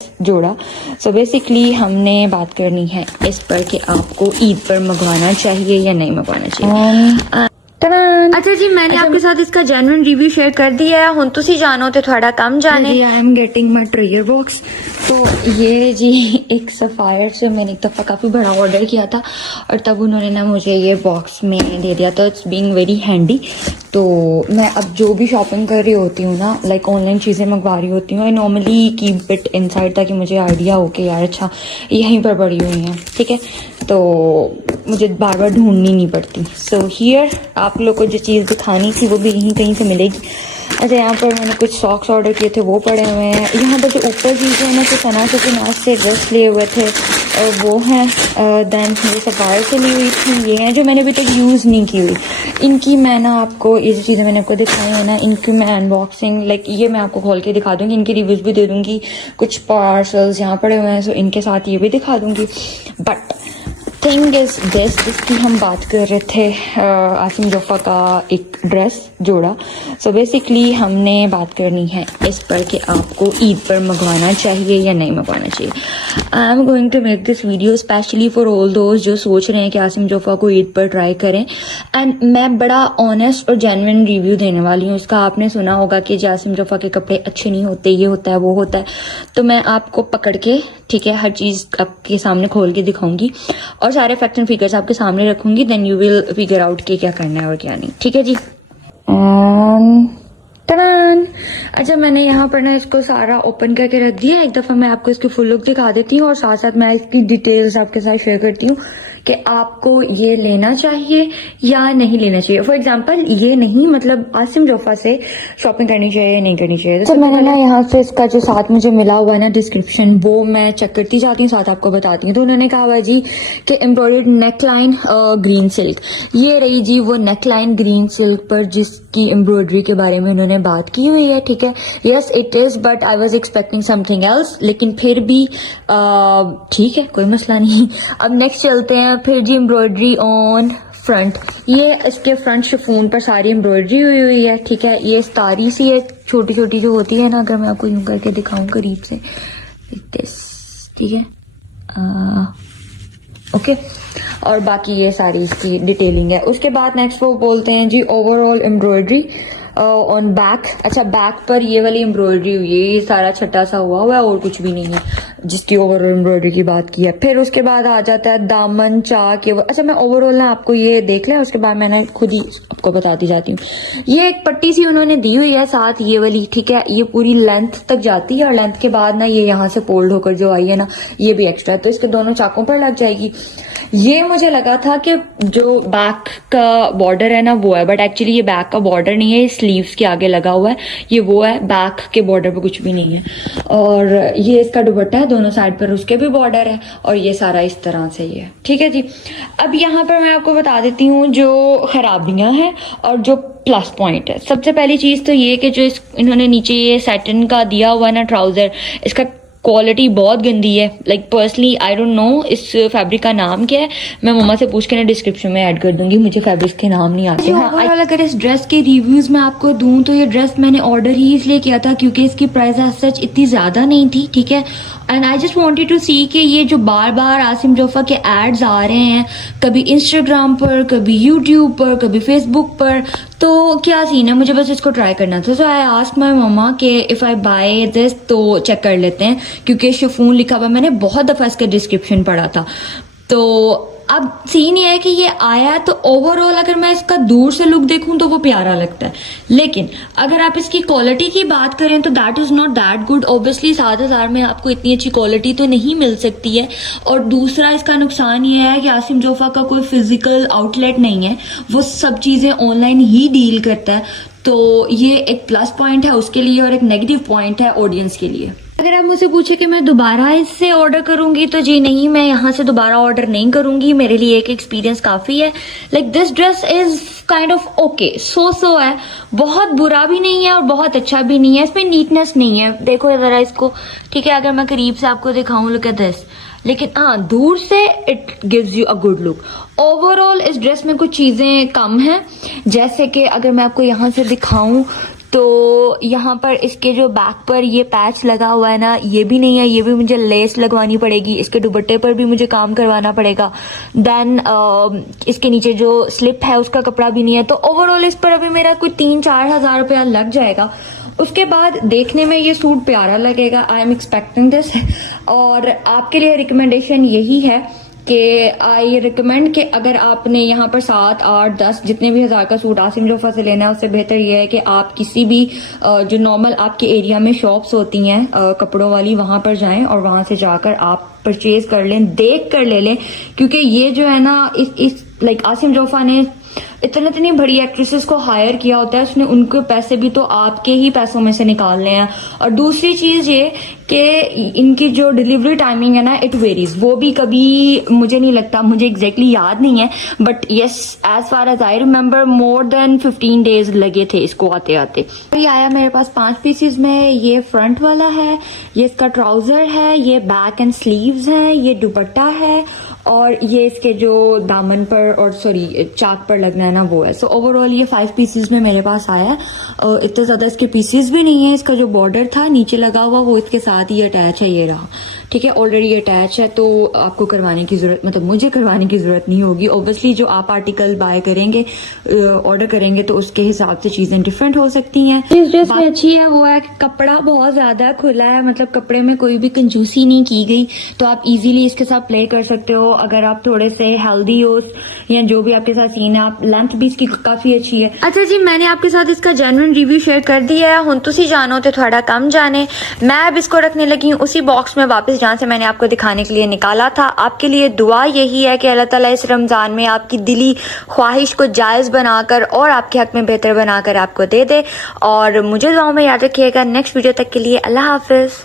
जोड़ा। So basically हमने बात करनी है इस पर कि आपको ईद पर मंगवाना चाहिए या नहीं मंगवाना चाहिए। अच्छा जी, मैंने आपके साथ इसका जेन्युइन रिव्यू शेयर कर दिया है। हुन तुसी जानो ते थोड़ा कम जाने। I am getting my trigger box. तो ये जी एक सफ़ायर से मैंने एक दफ़ा काफ़ी बड़ा ऑर्डर किया था और तब उन्होंने ना मुझे ये बॉक्स में दे दिया, तो इट्स बीइंग वेरी हैंडी। तो मैं अब जो भी शॉपिंग कर रही होती हूँ ना, लाइक ऑनलाइन चीज़ें मंगवा रही होती हूँ, I normally keep it inside ताकि मुझे आइडिया हो कि यार अच्छा यहीं पर पड़ी हुई हैं, ठीक है, तो मुझे बार बार ढूंढनी नहीं पड़ती। सो हियर आप लोग को जो चीज़ दिखानी थी वो भी यहीं कहीं से मिलेगी। अच्छा, यहाँ पर मैंने कुछ सॉक्स ऑर्डर किए थे, वो पड़े हुए हैं। यहाँ पर जो ऊपर चीज़ें हैं ना, तो सना के नाज से ड्रेस लिए हुए थे और वो हैं। देन ये सफ़ायर से ली हुई थी, ये हैं जो मैंने अभी तक यूज़ नहीं की हुई। इनकी मैं ना आपको ये जो चीज़ें मैंने आपको दिखाई है ना, इनकी मैं अनबॉक्सिंग लाइक ये मैं आपको खोल के दिखा दूँगी, इनकी रिव्यूज़ भी दे दूँगी। कुछ पार्सल्स यहाँ पड़े हुए हैं, सो इनके साथ ये भी दिखा दूँगी। बट थिंग इज दिस, जिसकी हम बात कर रहे थे, आसिम जोफा का एक ड्रेस जोड़ा। सो बेसिकली हमने बात करनी है इस पर कि आपको ईद पर मंगवाना चाहिए या नहीं मंगवाना चाहिए। I am going to make this video specially for all those जो सोच रहे हैं कि आसिम जोफा को ईद पर ट्राई करें। एंड मैं बड़ा ऑनेस्ट और जेन्युइन रिव्यू देने वाली हूँ इसका। आपने सुना होगा कि आसिम जोफा के कपड़े अच्छे नहीं होते, ये होता है वो होता है, तो मैं आपको पकड़ के, ठीक है, हर चीज़ आपके सामने खोल के दिखाऊंगी और सारे फैक्ट एंड फिगर्स आपके सामने रखूंगी। Then you will figure out कि क्या करना है और क्या नहीं, ठीक है जी। अच्छा, मैंने यहाँ पर ना इसको सारा ओपन करके रख दिया। एक दफ़ा मैं आपको इसकी फुल लुक दिखा देती हूँ और साथ साथ मैं इसकी डिटेल्स आपके साथ शेयर करती हूँ कि आपको ये लेना चाहिए या नहीं लेना चाहिए। फॉर एग्जाम्पल, ये नहीं मतलब आसिम जोफा से शॉपिंग करनी चाहिए या नहीं करनी चाहिए। तो मैंने ना यहाँ से इसका जो साथ मुझे मिला हुआ है ना डिस्क्रिप्शन, वो मैं चेक करती जाती हूँ, साथ आपको बताती हूँ। तो उन्होंने कहा हुआ जी कि एम्ब्रॉयडर्ड नेकलाइन ग्रीन सिल्क, ये रही जी वो नेकलाइन ग्रीन सिल्क पर जिसकी एम्ब्रॉयडरी के बारे में उन्होंने बात की हुई है, ठीक है। Yes it is, but I was expecting something else, लेकिन फिर भी ठीक है, कोई मसला नहीं। अब नेक्स्ट चलते हैं। फिर जी एम्ब्रॉयडरी ऑन फ्रंट, ये इसके फ्रंट शिफॉन पर सारी एम्ब्रॉयडरी हुई है, ठीक है। ये स्टारी सी है, छोटी छोटी जो होती है ना, अगर मैं आपको यूं करके दिखाऊं करीब से, ठीक है, ओके। और बाकी ये सारी इसकी डिटेलिंग है। उसके बाद नेक्स्ट वो बोलते हैं जी ओवरऑल एम्ब्रॉयडरी ऑन बैक। अच्छा, बैक पर ये वाली एम्ब्रॉयडरी हुई है, ये सारा छठा सा हुआ है और कुछ भी नहीं है जिसकी ओवरऑल एम्ब्रॉयडरी की बात की है। फिर उसके बाद आ जाता है दामन चाक। अच्छा, मैं ओवरऑल ना आपको ये देख लें, उसके बाद मैं ना खुद ही आपको बताती जाती हूँ। ये एक पट्टी सी उन्होंने दी हुई है साथ, ये वाली, ठीक है, ये पूरी लेंथ तक जाती है और लेंथ के बाद ना ये यहाँ से फोल्ड होकर जो आई है ना, ये भी एक्स्ट्रा है, तो इसके दोनों चाकों पर लग जाएगी। ये मुझे लगा था कि जो बैक का बॉर्डर है ना वो है, बट एक्चुअली ये बैक का बॉर्डर नहीं है, स्लीव्स के आगे लगा हुआ है, ये वो है, बैक के बॉर्डर पे कुछ भी नहीं है। और ये इसका दुपट्टा है, दोनों साइड पर उसके भी बॉर्डर है और ये सारा इस तरह से ही है, ठीक है जी। अब यहाँ पर मैं आपको बता देती हूँ जो खराबियां हैं और जो प्लस पॉइंट है। सबसे पहली चीज तो ये कि जो इन्होंने नीचे ये सैटिन का दिया हुआ है ना ट्राउजर, इसका क्वालिटी बहुत गंदी है। Like personally I don't know इस फैब्रिक का नाम क्या है, मैं मम्मा से पूछ के ना डिस्क्रिप्शन में ऐड कर दूंगी, मुझे फैब्रिक्स के नाम नहीं आते। हाँ, अगर इस ड्रेस के रिव्यूज मैं आपको दूं तो ये ड्रेस मैंने ऑर्डर ही इसलिए किया था क्योंकि इसकी प्राइस एज सच इतनी ज्यादा नहीं थी, ठीक है। And I just wanted to see कि ये जो बार बार आसिम जोफा के एड्स आ रहे हैं, कभी इंस्टाग्राम पर, कभी यूट्यूब पर, कभी फेसबुक पर, तो क्या सीन है, मुझे बस इसको ट्राई करना था। सो आई आस्क्ड माय मम्मा कि इफ आई बाय दिस तो चेक कर लेते हैं, क्योंकि शिफॉन लिखा हुआ, मैंने बहुत दफा इसका डिस्क्रिप्शन पढ़ा था। तो अब सीन ये है कि ये आया तो ओवरऑल अगर मैं इसका दूर से लुक देखूं तो वो प्यारा लगता है, लेकिन अगर आप इसकी क्वालिटी की बात करें तो that is not that good. Obviously 7,000 में आपको इतनी अच्छी क्वालिटी तो नहीं मिल सकती है। और दूसरा इसका नुकसान ये है कि आसिम जोफा का कोई फिजिकल आउटलेट नहीं है, वो सब चीजें ऑनलाइन ही डील करता है, तो ये एक प्लस पॉइंट है उसके लिए और एक नेगेटिव पॉइंट है ऑडियंस के लिए। अगर आप मुझसे पूछे कि मैं दोबारा इससे ऑर्डर करूंगी तो जी नहीं, मैं यहाँ से दोबारा ऑर्डर नहीं करूंगी, मेरे लिए एक एक्सपीरियंस काफी है। Like this dress is kind of okay, so है, बहुत बुरा भी नहीं है और बहुत अच्छा भी नहीं है, इसमें नीटनेस नहीं है। देखो जरा इसको, ठीक है, अगर मैं करीब से आपको दिखाऊं, लुक एट दिस, लेकिन हाँ दूर से it gives you a good look. Overall इस ड्रेस में कुछ चीजें कम हैं, जैसे कि अगर मैं आपको यहाँ से दिखाऊं तो यहाँ पर इसके जो बैक पर ये पैच लगा हुआ है ना, ये भी नहीं है, ये भी मुझे लेस लगवानी पड़ेगी। इसके दुपट्टे पर भी मुझे काम करवाना पड़ेगा। देन इसके नीचे जो स्लिप है उसका कपड़ा भी नहीं है। तो ओवरऑल इस पर अभी मेरा कोई 3-4 हज़ार रुपया लग जाएगा। उसके बाद देखने में ये सूट प्यारा लगेगा, आई एम एक्सपेक्टिंग दिस। और आपके लिए रिकमेंडेशन यही है कि आई रिकमेंड कि अगर आपने यहाँ पर 7, 8, 10 जितने भी हज़ार का सूट आसिम जोफा से लेना है, उससे बेहतर ये है कि आप किसी भी जो नॉर्मल आपके एरिया में शॉप्स होती हैं कपड़ों वाली, वहां पर जाएं और वहां से जाकर आप परचेज कर लें, देख कर ले लें। क्योंकि ये जो है ना, इस लाइक आसिम जोफा ने इतनी बड़ी एक्ट्रेसेस को हायर किया होता है, उसने उनके पैसे भी तो आपके ही पैसों में से निकालने हैं। और दूसरी चीज ये कि इनकी जो डिलीवरी टाइमिंग है ना, इट वेरीज। वो भी कभी, मुझे नहीं लगता, मुझे एग्जैक्टली याद नहीं है, but yes as far as I remember more than 15 days लगे थे इसको आते आते। ये आया मेरे पास 5 पीसेज में। ये फ्रंट वाला है, ये इसका ट्राउजर है, ये बैक एंड स्लीव्स है, ये दुपट्टा है, और ये इसके जो दामन पर और सॉरी चाक पर लगना है ना, वो है। सो ओवरऑल ये 5 पीसेज में मेरे पास आया है। इतने ज्यादा इसके पीसेस भी नहीं है। इसका जो बॉर्डर था नीचे लगा हुआ, वो इसके साथ ही अटैच है, ये रहा। ठीक है, ऑलरेडी अटैच है, तो आपको करवाने की जरूरत, मतलब मुझे करवाने की जरूरत नहीं होगी। ऑब्वियसली जो आप आर्टिकल बाय करेंगे, ऑर्डर करेंगे, तो उसके हिसाब से चीजें डिफरेंट हो सकती हैं। इस ड्रेस में अच्छी है वो है कि कपड़ा बहुत ज्यादा खुला है, मतलब कपड़े में कोई भी कंजूसी नहीं की गई, तो आप इजीली इसके साथ प्ले कर सकते हो। अगर आप थोड़े से हेल्दी हो या जो भी आपके साथ सीन है, आप लेंथ भी इसकी काफी अच्छी है। अच्छा जी, मैंने आपके साथ इसका जेन्युइन रिव्यू शेयर कर दिया है। हुन तुसी जानो ते थोड़ा कम जाने। मैं अब इसको रखने लगी हूँ उसी बॉक्स में वापस जहाँ से मैंने आपको दिखाने के लिए निकाला था। आपके लिए दुआ यही है कि अल्लाह ताला इस रमजान में आपकी दिली ख्वाहिश को जायज बनाकर और आपके हक में बेहतर बनाकर आपको दे दे। और मुझे दुआओं में याद रखिएगा। नेक्स्ट वीडियो तक के लिए अल्लाह हाफिज।